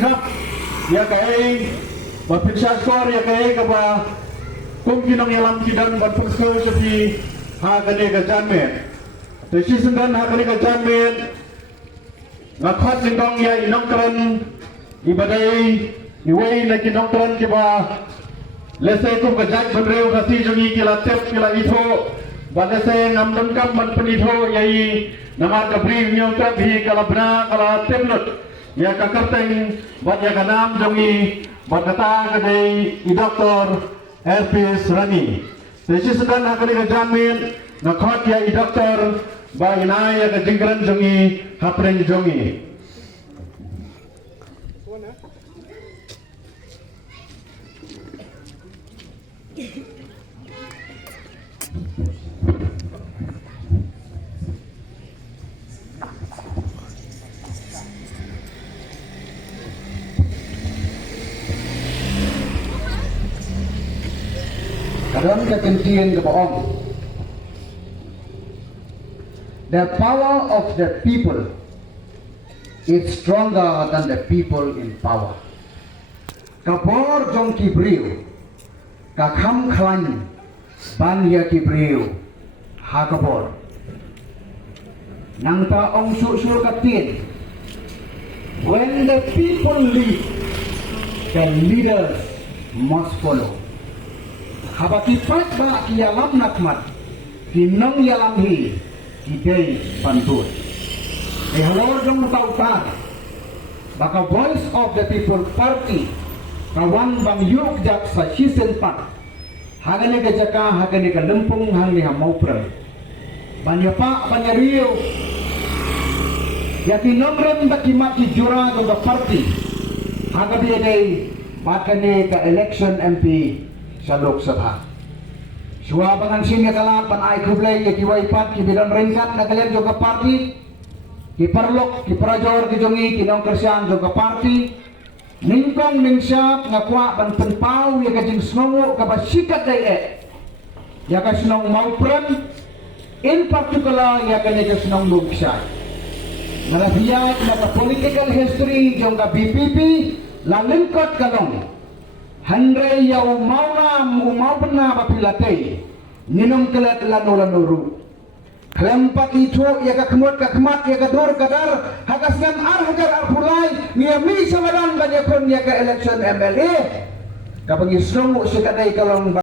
ngap ya kai bat pinsya skor ya kai ka ba kum kinong yalam kidan bat pursko sepi ha kane ka janmen tesi senggan ha kane ka janmen ngakhat lindong ya inong kran ibadai iwei na kinong kran ke ba lese kum ka jak banreu kasi jongi kila tep kila itho ba lese ngam dam kam ban penitho yai nama kabri nyau trabi kala bna kala temnot ya kakarteng bat ya kanam jongi bat kata kadai i doktor Elpis Rani tesi sedan hakali ka jamin nakhot ya i doktor ba inai ya ka jingran jongi hapreng jongi Kadang kekencian ke bohong. The power of the people is stronger than the people in power. Kapor jong kibriu, kakam klan ban ya kibriu, hakapor. Nang ta ong sur katin. When the people lead, the leaders must follow. Habaki pat ba ki yalam nakmat kinong yalam hi kidei pantut halor jong tautar baka voice of the people party kawan bang yuk jak sa season pat hagane ka jaka hagane ka lempung hang ni hamau pram banya pa banya rio yaki nomren baki maki jura go party hagade dei bakane ka election MP sa Lok Sabha. Suwa bangan sini kala pan ay kublay ki waipat ki bidan ringkat na kalian juga party ki parlok ki prajor ki jongi ki nong kersian juga party ningkong ningsyap nga kwa ban penpau ya ka jing snongo ka basikat dai ya ka snong maupran in particular ya ka ne ka snong luksay malabiyat na political history jong ka BPP la lingkot kalong Handre ya umauna umawna bapilate ninong kelat lanuru kelempat itu ya kakemut kakmat ya kadur kadar hakaskan hajar arpulai ngiyami samadan banyak pun ya ke election MLA kapag isnong sekadai kalong